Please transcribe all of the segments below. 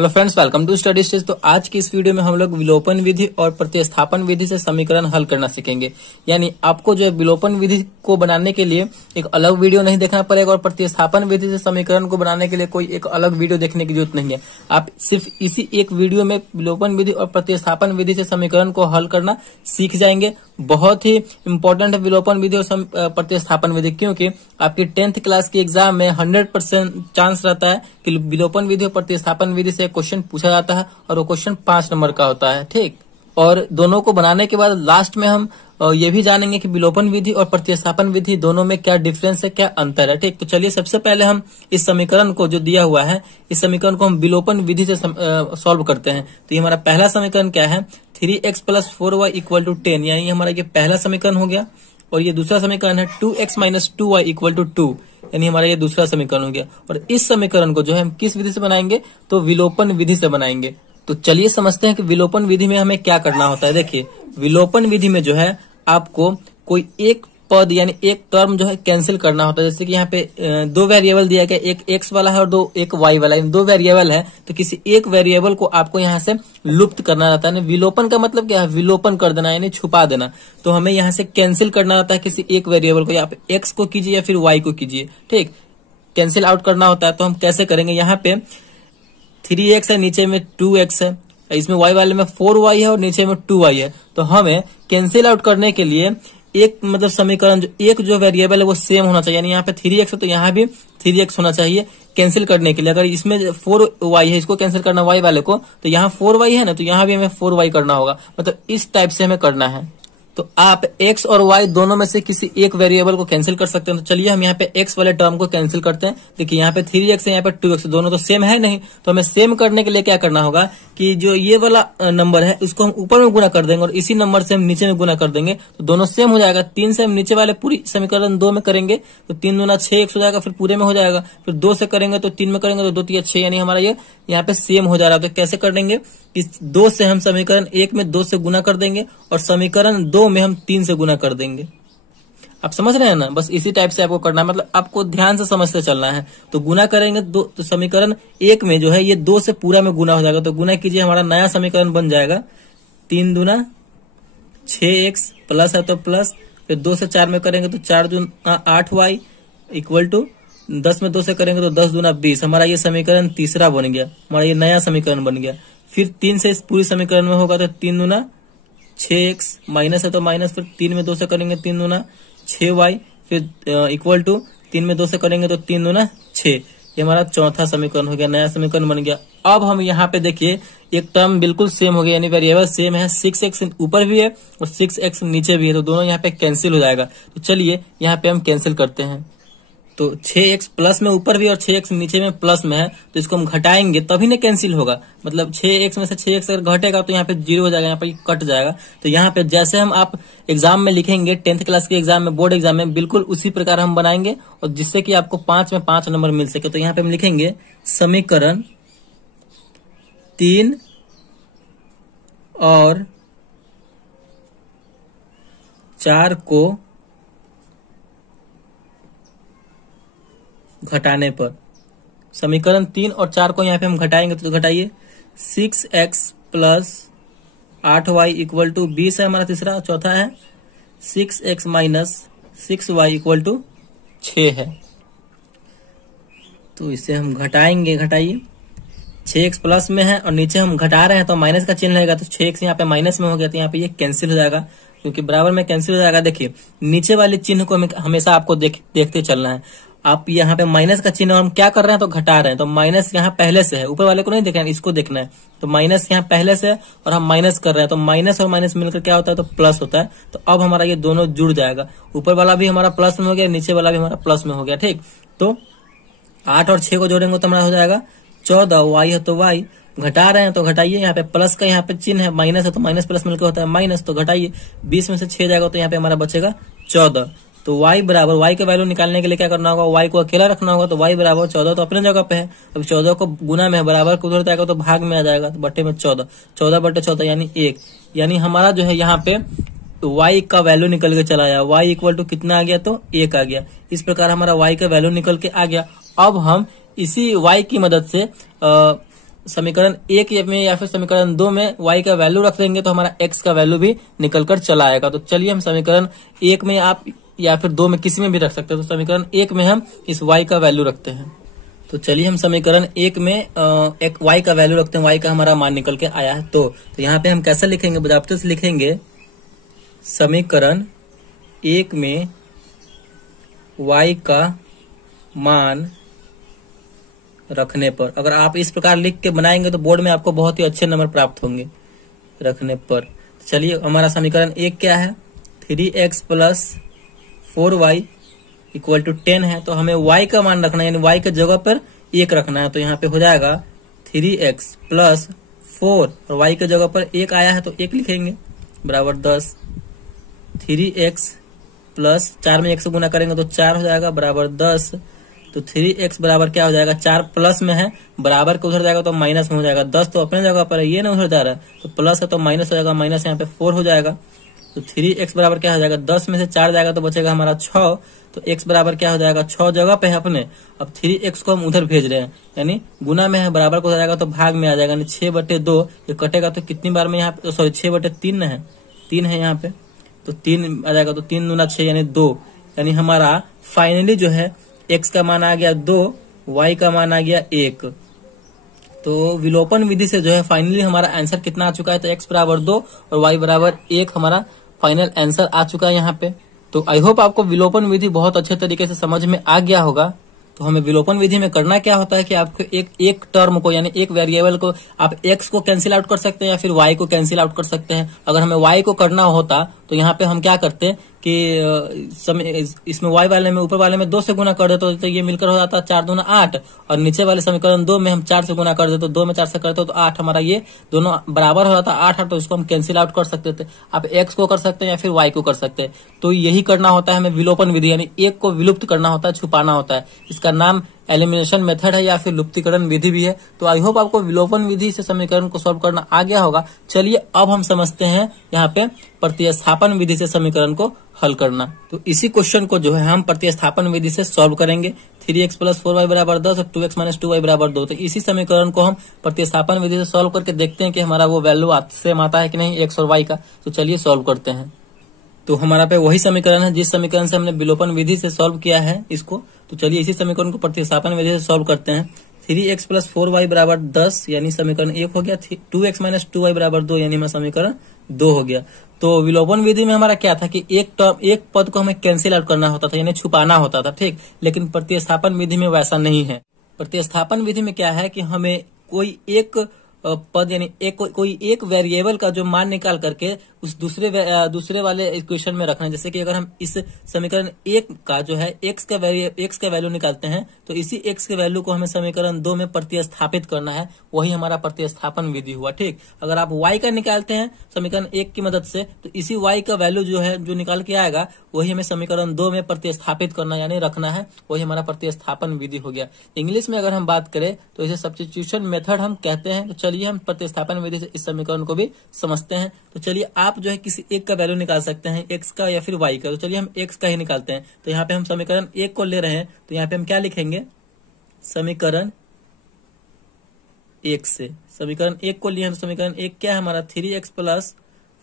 Hello friends, welcome to study stage. तो आज की इस वीडियो में हम लोग विलोपन विधि और प्रतिस्थापन विधि से समीकरण हल करना सीखेंगे। यानी आपको जो है विलोपन विधि को बनाने के लिए एक अलग वीडियो नहीं देखना पड़ेगा और प्रतिस्थापन विधि से समीकरण को बनाने के लिए कोई एक अलग वीडियो देखने की जरूरत नहीं है। आप सिर्फ इसी एक वीडियो में विलोपन विधि और प्रतिस्थापन विधि से समीकरण को हल करना सीख जाएंगे। बहुत ही इंपॉर्टेंट है विलोपन विधि और प्रतिस्थापन विधि, क्योंकि आपकी 10th क्लास की एग्जाम में 100% चांस रहता है कि विलोपन विधि और प्रतिस्थापन विधि से क्वेश्चन पूछा जाता है और वो क्वेश्चन 5 नंबर का होता है। ठीक, और दोनों को बनाने के बाद लास्ट में हम ये भी जानेंगे कि विलोपन विधि और प्रतिस्थापन विधि दोनों में क्या डिफरेंस है, क्या अंतर है। ठीक, तो चलिए सबसे पहले हम इस समीकरण को जो दिया हुआ है, इस समीकरण को हम विलोपन विधि से सॉल्व करते हैं। तो ये हमारा पहला समीकरण क्या है, 3x + 4y = 10, यानी हमारा ये पहला समीकरण हो गया। और ये दूसरा समीकरण है 2x - 2y = 2, यानी हमारा ये दूसरा समीकरण हो गया। और इस समीकरण को जो है हम किस विधि से बनाएंगे, तो विलोपन विधि से बनाएंगे। तो चलिए समझते हैं कि विलोपन विधि में हमें क्या करना होता है। देखिए, विलोपन विधि में जो है आपको कोई एक पद यानी एक टर्म जो है कैंसिल करना होता है। जैसे कि यहाँ पे दो वेरिएबल दिया गया, एक x वाला है और एक y वाला है, दो वेरिएबल है, तो किसी एक वेरिएबल को आपको यहाँ से लुप्त करना रहता है। विलोपन का मतलब क्या है, विलोपन कर देना यानी छुपा देना। तो हमें यहाँ से कैंसिल करना रहता है किसी एक वेरिएबल को, या आप x को कीजिए या फिर y को कीजिए। ठीक, कैंसिल आउट करना होता है। तो हम कैसे करेंगे, यहाँ पे 3x है, नीचे में 2x है, इसमें y वाले में 4y है और नीचे में 2y है। तो हमें कैंसिल आउट करने के लिए एक मतलब समीकरण जो वेरिएबल है वो सेम होना चाहिए। यानी यहाँ पे 3x है तो यहाँ भी 3x होना चाहिए कैंसिल करने के लिए। अगर इसमें 4y है, इसको कैंसिल करना y वाले को, तो यहाँ 4y है ना, तो यहाँ भी हमें 4y करना होगा। मतलब इस टाइप से हमें करना है। तो आप x और y दोनों में से किसी एक वेरिएबल को कैंसिल कर सकते हैं। तो चलिए हम यहाँ पे x वाले टर्म को कैंसिल करते हैं। देखिए यहाँ पे 3x है, यहाँ पे 2x, दोनों तो सेम है नहीं। तो हमें सेम करने के लिए क्या करना होगा कि जो ये वाला नंबर है उसको हम ऊपर में गुना कर देंगे और इसी नंबर से हम नीचे में गुना कर देंगे, तो दोनों सेम हो जाएगा। 3 से हम नीचे वाले पूरी समीकरण 2 में करेंगे तो 3 दूना 6x हो जाएगा, फिर पूरे में हो जाएगा। फिर 2 से करेंगे तो 3 में करेंगे तो 2 3 6, यानी हमारा ये यहाँ पे सेम हो जा रहा है। तो कैसे कर देंगे, इस 2 से हम समीकरण 1 में 2 से गुना कर देंगे और समीकरण 2 में हम 3 से गुना कर देंगे। आप समझ रहे हैं ना, बस इसी टाइप से आपको करना है। मतलब आपको ध्यान से समझते चलना है। तो गुना करेंगे तो समीकरण 1 में जो है ये 2 से पूरा में गुना हो जाएगा। तो गुना कीजिए, हमारा नया समीकरण बन जाएगा 3 दूना 6x प्लस है तो प्लस, फिर 2 से 4 में करेंगे तो 4 दूना 8y = 10 में 2 से करेंगे तो 10 दूना 20। हमारा ये समीकरण तीसरा बन गया, हमारा ये नया समीकरण बन गया। फिर 3 से इस पूरी समीकरण में होगा तो 3 दूना 6x माइनस है तो माइनस, फिर 3 में 2 से करेंगे 3 दूना 6y, फिर = 3 में 2 से करेंगे तो 3 दूना 6। ये हमारा चौथा समीकरण हो गया, नया समीकरण बन गया। अब हम यहाँ पे देखिए एक टर्म बिल्कुल सेम हो गया, यानी वेरिएबल सेम है। 6x ऊपर भी है और 6x नीचे भी है, तो दोनों यहाँ पे कैंसिल हो जाएगा। तो चलिए यहाँ पे हम कैंसिल करते हैं। तो 6x प्लस में ऊपर भी और 6x नीचे में प्लस में है, तो इसको हम घटाएंगे तभी ना कैंसिल होगा। मतलब 6x में से 6x अगर घटेगा तो यहाँ पे 0 हो जाएगा, यहाँ पे कट जाएगा। तो यहाँ पे जैसे हम आप एग्जाम में लिखेंगे 10th क्लास के एग्जाम में, बोर्ड एग्जाम में, बिल्कुल उसी प्रकार हम बनाएंगे और जिससे कि आपको 5 में 5 नंबर मिल सके। तो यहाँ पे हम लिखेंगे समीकरण 3 और 4 को घटाने पर, समीकरण 3 और 4 को यहाँ पे हम घटाएंगे। तो घटाइए, 6x + 8y = 20 है हमारा तीसरा। चौथा है 6x - 6y = 6 है। तो इसे हम घटाएंगे, घटाइए। 6x प्लस में है और नीचे हम घटा रहे हैं तो माइनस का चिन्ह लगेगा, तो 6x यहाँ पे माइनस में हो गया, तो यहाँ पे ये कैंसिल हो जाएगा, क्योंकि बराबर में कैंसिल हो जाएगा। देखिए नीचे वाले चिन्ह को हमेशा आपको देखते चलना है। आप यहाँ पे माइनस का चिन्ह हम क्या कर रहे हैं, तो घटा रहे हैं, तो माइनस यहाँ पहले से है, ऊपर वाले को नहीं देखना है, इसको देखना है। तो माइनस यहाँ पहले से है और हम माइनस कर रहे हैं, तो माइनस और माइनस मिलकर क्या होता है, तो प्लस होता है। तो अब हमारा ये दोनों जुड़ जाएगा, ऊपर वाला भी हमारा प्लस में हो गया, नीचे वाला भी हमारा प्लस में हो गया। ठीक, तो 8 और 6 को जोड़ेंगे तो हमारा हो जाएगा 14। y है तो y, घटा रहे हैं तो घटाइए, यहाँ पे प्लस का यहाँ पे चिन्ह है, माइनस है तो माइनस प्लस मिलकर होता है माइनस, तो घटाइए। 20 में से 6 जाएगा तो यहाँ पे हमारा बचेगा 14। तो y बराबर, y के वैल्यू निकालने के लिए क्या करना होगा, y को अकेला रखना होगा। तो y बराबर 14 तो अपने जगह पे है। अब 14 को गुना में है, बराबर को उधर जाएगा तो भाग में आ जाएगा, तो बट्टे में 14, 14/14 यानी 1। यानी हमारा जो है यहाँ पे y का वैल्यू निकल के चला आया, y = कितना आ गया, तो 1 आ गया। इस प्रकार हमारा y का वैल्यू निकल के आ गया। अब हम इसी y की मदद से समीकरण 1 में या फिर समीकरण 2 में y का वैल्यू रख देंगे तो हमारा x का वैल्यू भी निकल कर चला आएगा। तो चलिए हम समीकरण 1 में आप या फिर 2 में किसी में भी रख सकते हैं। तो समीकरण 1 में हम इस y का वैल्यू रखते हैं। तो चलिए हम समीकरण 1 में एक y का वैल्यू रखते हैं। y का हमारा मान निकल के आया है। तो यहाँ पे हम कैसे लिखेंगे, बजाबते से लिखेंगे समीकरण 1 में y का मान रखने पर। अगर आप इस प्रकार लिख के बनाएंगे तो बोर्ड में आपको बहुत ही अच्छे नंबर प्राप्त होंगे रखने पर। चलिए हमारा समीकरण 1 क्या है, 3x plus 4y equal to 10 है। तो हमें y का मान रखना है, यानी y के जगह पर 1 रखना है। तो यहाँ पे हो जाएगा 3x प्लस 4 और y के जगह पर 1 आया है तो 1 लिखेंगे बराबर 10। 3x प्लस 4 में 1 से गुना करेंगे तो 4 हो जाएगा बराबर 10। तो 3x बराबर क्या हो जाएगा, 4 प्लस में है, बराबर के उधर जाएगा तो माइनस में हो जाएगा। 10 तो अपने जगह पर है, ये ना उधर जा रहा है, तो प्लस है तो माइनस हो जाएगा, माइनस यहाँ पे 4 हो जाएगा। तो 3x बराबर क्या हो जाएगा, 10 में से 4 जाएगा तो बचेगा हमारा 6। तो x बराबर क्या हो जाएगा, 6 जगह पे है अपने। अब 3x को हम उधर भेज रहे हैं, यानी गुना में है, बराबर को हो जाएगा तो भाग में आ जाएगा, यानी 6/2। ये कटेगा तो कितनी बार में यहाँ पे, सॉरी 6/3 है, 3 है यहाँ पे, तो 3 आ जाएगा। तो 3 दूना 6 यानी 2, यानी हमारा फाइनली जो है x का मान आ गया 2, y का मान आ गया 1। तो विलोपन विधि से जो है फाइनली हमारा आंसर कितना आ चुका है, तो x बराबर 2 और y बराबर 1 हमारा फाइनल आंसर आ चुका है यहाँ पे। तो आई होप आपको विलोपन विधि बहुत अच्छे तरीके से समझ में आ गया होगा। तो हमें विलोपन विधि में करना क्या होता है कि आपको एक टर्म को, यानी एक वेरिएबल को आप x को कैंसिल आउट कर सकते हैं या फिर y को कैंसिल आउट कर सकते हैं। अगर हमें y को करना होता तो यहाँ पे हम क्या करते हैं कि इसमें y वाले में, ऊपर वाले में 2 से गुना कर देते तो ये मिलकर हो जाता 4 दूना 8, और नीचे वाले समीकरण 2 में हम 4 से गुना कर देते, 2 में 4 से करते तो 8, हमारा ये दोनों बराबर हो जाता 8। तो इसको हम कैंसिल आउट कर सकते थे। आप x को कर सकते हैं या फिर y को कर सकते हैं। तो यही करना होता है हमें विलोपन विधि, यानी एक को विलुप्त करना होता है, छुपाना होता है। इसका नाम एलिमिनेशन मेथड है या फिर लुप्तीकरण विधि भी है। तो आई होप आपको विलोपन विधि से समीकरण को सॉल्व करना आ गया होगा। चलिए अब हम समझते हैं यहाँ पे प्रतिस्थापन विधि से समीकरण को हल करना। तो इसी क्वेश्चन को जो है हम प्रतिस्थापन विधि से सॉल्व करेंगे। 3x प्लस 4y बराबर 10 और 2x माइनस 2y बराबर 2। तो इसी समीकरण को हम प्रतिस्थापन विधि से सॉल्व करके देखते हैं कि हमारा वो वैल्यू सेम आता है कि नहीं x और y का। तो चलिए सॉल्व करते हैं। तो हमारा पे वही समीकरण है जिस समीकरण से हमने विलोपन विधि से सॉल्व किया है इसको। तो चलिए इसी समीकरण को प्रतिस्थापन विधि से सॉल्व करते हैं। 3x प्लस 4y बराबर 10 यानी समीकरण 1 हो गया। 2x माइनस 2y बराबर 2 यानी हमारा समीकरण 2 हो गया। तो विलोपन विधि में हमारा क्या था कि एक पद को हमें कैंसिल आउट करना होता था, यानी छुपाना होता था, ठीक। लेकिन प्रतिस्थापन विधि में वैसा नहीं है। प्रतिस्थापन विधि में क्या है कि हमें कोई एक पद, यानी कोई एक वेरिएबल का जो मान निकाल करके उस दूसरे वाले इक्वेशन में रखना है। जैसे कि अगर हम इस समीकरण 1 का जो है x का वैल्यू निकालते हैं तो इसी x के वैल्यू को हमें समीकरण 2 में प्रतिस्थापित करना है, वही हमारा प्रतिस्थापन विधि हुआ, ठीक। अगर आप y का निकालते हैं समीकरण 1 की मदद से तो इसी y का वैल्यू जो है जो निकाल के आएगा वही हमें समीकरण 2 में प्रतिस्थापित करना यानी रखना है, वही हमारा प्रतिस्थापन विधि हो गया। इंग्लिश में अगर हम बात करें तो इसे सब्स्टिट्यूशन मेथड हम कहते हैं। तो चलिए हम प्रतिस्थापन विधि से इस समीकरण को भी समझते हैं। तो चलिए आप जो है किसी एक का वैल्यू निकाल सकते हैं, x का या फिर y का। तो चलिए हम x का ही निकालते हैं। तो यहाँ पे हम समीकरण 1 को ले रहे हैं तो यहाँ पे हम क्या लिखेंगे, समीकरण 1 से समीकरण 1 को लिए हम। समीकरण 1 क्या है हमारा, 3x plus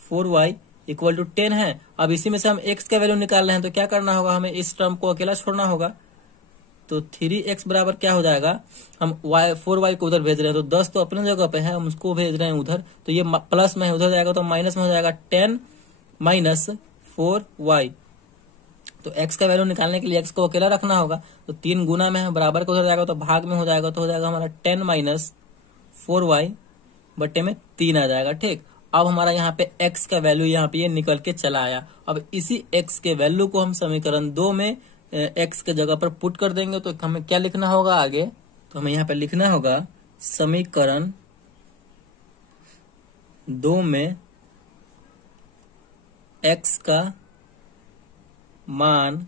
4y equal to 10 है। अब इसी में से हम x का वैल्यू निकाल रहे हैं तो क्या करना होगा, हमें इस टर्म को अकेला छोड़ना होगा। तो 3x बराबर क्या हो जाएगा, हम 4y को उधर भेज रहे हैं तो 10 तो अपने जगह पे है, हम उसको भेज रहे हैं उधर, तो ये प्लस में है, उधर जाएगा तो माइनस में हो जाएगा 10 माइनस 4y। तो x का वैल्यू निकालने के लिए x को अकेला रखना होगा। तो 3 गुना में है, बराबर को उधर जाएगा तो भाग में हो जाएगा, तो हो जाएगा हमारा 10 माइनस 4y बटे में 3 आ जाएगा, ठीक। अब हमारा यहाँ पे x का वैल्यू यहाँ पे ये निकल के चला आया। अब इसी x के वैल्यू को हम समीकरण 2 में x के जगह पर पुट कर देंगे। तो हमें क्या लिखना होगा आगे, तो हमें यहाँ पे लिखना होगा समीकरण 2 में x का मान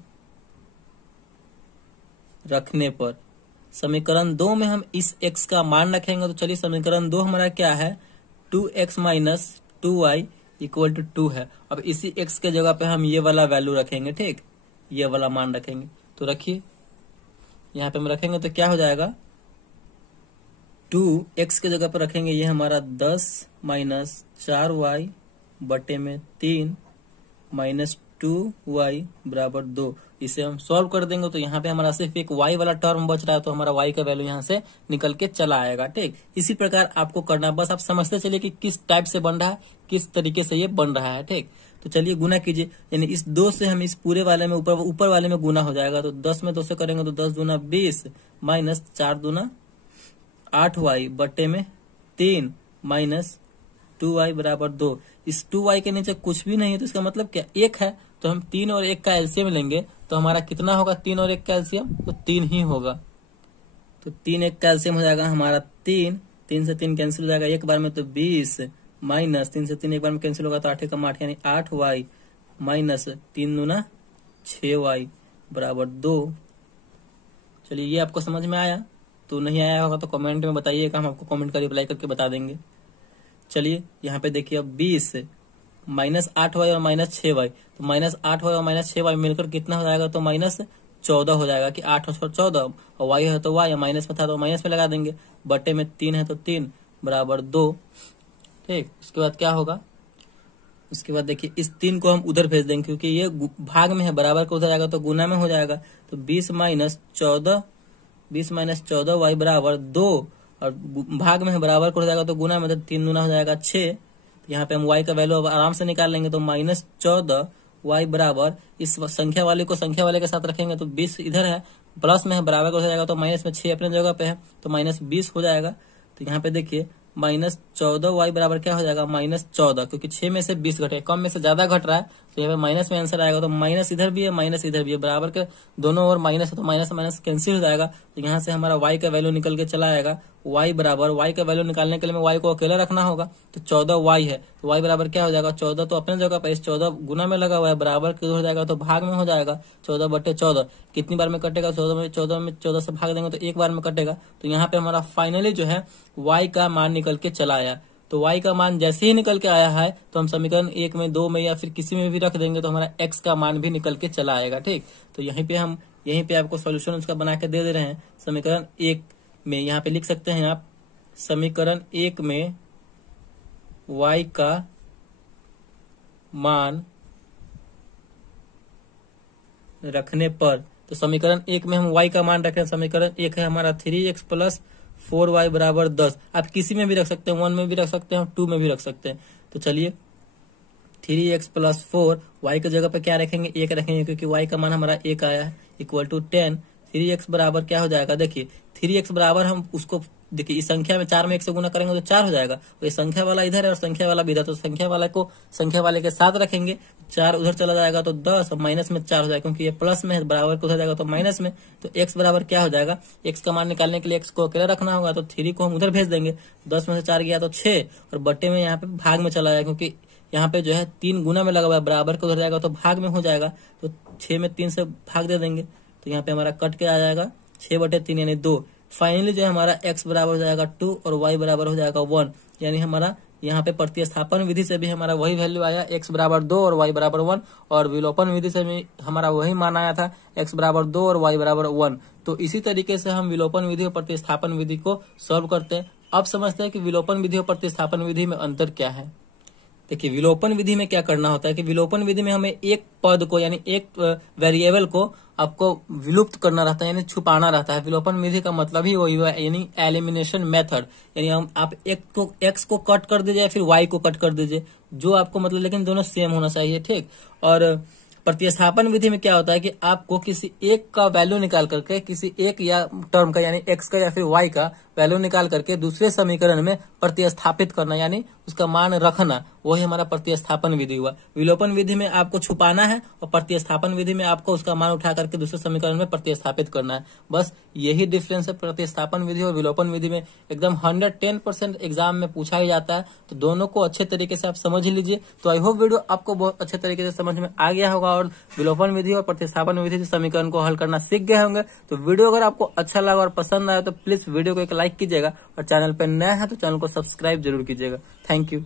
रखने पर। समीकरण 2 में हम इस x का मान रखेंगे। तो चलिए समीकरण 2 हमारा क्या है, 2x minus 2y equal to 2 है। अब इसी x के जगह पे हम ये वाला वैल्यू रखेंगे, ठीक, ये वाला मान रखेंगे। तो रखिए यहाँ पे हम रखेंगे तो क्या हो जाएगा, 2x के जगह पर रखेंगे ये हमारा 10 माइनस 4y बटे में 3 माइनस 2y बराबर 2। इसे हम सॉल्व कर देंगे तो यहाँ पे हमारा सिर्फ एक y वाला टर्म बच रहा है, तो हमारा y का वैल्यू यहाँ से निकल के चला आएगा। ठीक, इसी प्रकार आपको करना, बस आप समझते चलिए कि किस टाइप से बन रहा है, किस तरीके से ये बन रहा है। ठीक, तो चलिए गुना कीजिए, यानी इस 2 से हम इस पूरे वाले में ऊपर वाले में गुना हो जाएगा, तो 10 में 2 से करेंगे तो 10 दूना 20 माइनस 4 दूना 8y बटे में 3 माइनस 2y बराबर 2। इस 2y के नीचे कुछ भी नहीं है तो इसका मतलब क्या 1 है, तो हम 3 और 1 का एलसीएम लेंगे तो हमारा कितना होगा, 3 और 1 का एलसीएम तो 3 ही होगा। तो 3 1 का एलसीएम हो जाएगा हमारा 3 से 3 कैंसिल हो जाएगा एक बार में, तो 20 माइनस 3 से 3 एक बार में कैंसिल होगा तो 8 कम 8 यानी 8y माइनस 3 दूना 6y बराबर 2। चलिए ये आपको समझ में आया, तो नहीं आया होगा तो कमेंट में बताइएगा, हम आपको कमेंट का रिप्लाई करके बता देंगे। चलिए यहाँ पे देखिए अब 20 माइनस 8y और माइनस 6y, तो माइनस 8y और माइनस 6y मिलकर कितना हो जाएगा, तो माइनस 14 हो जाएगा कि 8 और 14, और y है तो y, माइनस में था तो माइनस में लगा देंगे, बटे में 3 है तो 3 बराबर 2। ठीक, उसके बाद क्या होगा, उसके बाद देखिए इस 3 को हम उधर भेज देंगे क्योंकि ये भाग में है, बराबर को उधर जाएगा तो गुना में हो जाएगा, तो 20 माइनस 14 y बराबर 2, और भाग में है बराबर को हो जाएगा तो गुना में, तो 3 गुना हो जाएगा 6। तो यहाँ पे हम y का वैल्यू अब आराम से निकाल लेंगे, तो माइनस 14 y बराबर इस संख्या वाले को संख्या वाले के साथ रखेंगे तो 20 इधर है, प्लस में है बराबर को हो जाएगा तो माइनस में 6 अपने जगह पे है तो माइनस 20 हो जाएगा। तो यहाँ पे देखिए माइनस 14y बराबर क्या हो जाएगा, माइनस 14, क्योंकि 6 में से 20 घटे, कम में से ज्यादा घट रहा है तो यहाँ पे माइनस में आंसर आएगा। तो माइनस इधर भी है माइनस इधर भी है, बराबर के दोनों ओर माइनस है तो माइनस माइनस कैंसिल हो जाएगा। तो यहाँ से हमारा y का वैल्यू निकल के चला आएगा, y बराबर, y का वैल्यू निकालने के लिए y को अकेला रखना होगा, तो 14y है तो y बराबर क्या हो जाएगा, 14 तो अपने जगह पे, इस 14 गुना में लगा हुआ है, बराबर के हो जाएगा तो भाग में हो जाएगा, 14 बटे 14 कितनी बार में कटेगा, 14 से भाग देंगे तो एक बार में कटेगा। तो यहाँ पे हमारा फाइनली जो है y का मान निकल के चला आया। तो y का मान जैसे ही निकल के आया है तो हम समीकरण 1 में 2 में या फिर किसी में भी रख देंगे तो हमारा x का मान भी निकल के चला आएगा। ठीक, तो यहीं पे आपको सॉल्यूशन उसका बना के दे रहे हैं। समीकरण 1 में यहाँ पे लिख सकते हैं आप, समीकरण 1 में y का मान रखने पर, तो समीकरण 1 में हम y का मान रखें, समीकरण 1 है हमारा 3x प्लस 4y बराबर 10। आप किसी में भी रख सकते हैं, 1 में भी रख सकते हैं, 2 में भी रख सकते हैं। तो चलिए 3x प्लस 4, y की जगह पे क्या रखेंगे, 1 रखेंगे क्योंकि y का मान हमारा 1 आया है, इक्वल टू 10। 3x बराबर क्या हो जाएगा, देखिए 3x बराबर हम उसको देखिए इस संख्या में 4 में 1 से गुना करेंगे तो 4 हो जाएगा, तो ये संख्या वाला इधर है और संख्या वाला भी इधर, तो संख्या वाले को संख्या वाले के साथ रखेंगे, 4 उधर चला जाएगा तो 10 और माइनस में 4 हो जाएगा क्योंकि ये प्लस में है, बराबर को उधर जाएगा तो माइनस में। तो x बराबर क्या हो जाएगा, x का मान निकालने के लिए x को अकेला रखना होगा, तो 3 को हम उधर भेज देंगे, 10 में से 4 गया तो 6, और बट्टे में यहाँ पे भाग में चला जाएगा क्योंकि यहाँ पे जो है 3 गुना में लगा हुआ है, बराबर को उधर जाएगा तो भाग में हो जाएगा, तो 6 में 3 से भाग दे देंगे, तो यहाँ पे हमारा कट के आ जाएगा 6 बटे 3 यानी 2। फाइनली जो है हमारा x बराबर हो जाएगा 2 और y बराबर हो जाएगा 1, यानी हमारा यहाँ पे प्रतिस्थापन विधि से भी हमारा वही वैल्यू आया, x बराबर 2 और y बराबर 1, और विलोपन विधि से भी हमारा वही मान आया था, x बराबर 2 और y बराबर 1। तो इसी तरीके से हम विलोपन विधि और प्रतिस्थापन विधि को सॉल्व करते हैं। अब समझते हैं कि विलोपन विधि और प्रतिस्थापन विधि में अंतर क्या है। देखिए विलोपन विधि में क्या करना होता है कि विलोपन विधि में हमें एक पद को यानी एक वेरिएबल को आपको विलुप्त करना रहता है, यानी छुपाना रहता है। विलोपन विधि का मतलब ही वही है, यानी एलिमिनेशन मेथड, यानी हम आप एक्स को कट कर दीजिए या फिर वाई को कट कर दीजिए, जो आपको मतलब, लेकिन दोनों सेम होना चाहिए। ठीक, और प्रतिस्थापन विधि में क्या होता है कि आपको किसी एक का वैल्यू निकाल करके, किसी एक या टर्म का यानी एक्स का या फिर वाई का वैल्यू निकाल करके दूसरे समीकरण में प्रतिस्थापित करना, यानी उसका मान रखना, वही हमारा प्रतिस्थापन विधि हुआ। विलोपन विधि में आपको छुपाना है और प्रतिस्थापन विधि में आपको उसका मान उठा करके दूसरे समीकरण में प्रतिस्थापित करना है। बस यही डिफरेंस है प्रतिस्थापन विधि और विलोपन विधि में। एकदम 110% एग्जाम में पूछा ही जाता है, तो दोनों को अच्छे तरीके से आप समझ लीजिए। तो आई होप वीडियो आपको बहुत अच्छे तरीके से समझ में आ गया होगा और विलोपन विधि और प्रतिस्थापन विधि से समीकरण को हल करना सीख गए होंगे। तो वीडियो अगर आपको अच्छा लगा और पसंद आया तो प्लीज वीडियो को एक लाइक कीजिएगा, और चैनल पर नया है तो चैनल को सब्सक्राइब जरूर कीजिएगा। Thank you.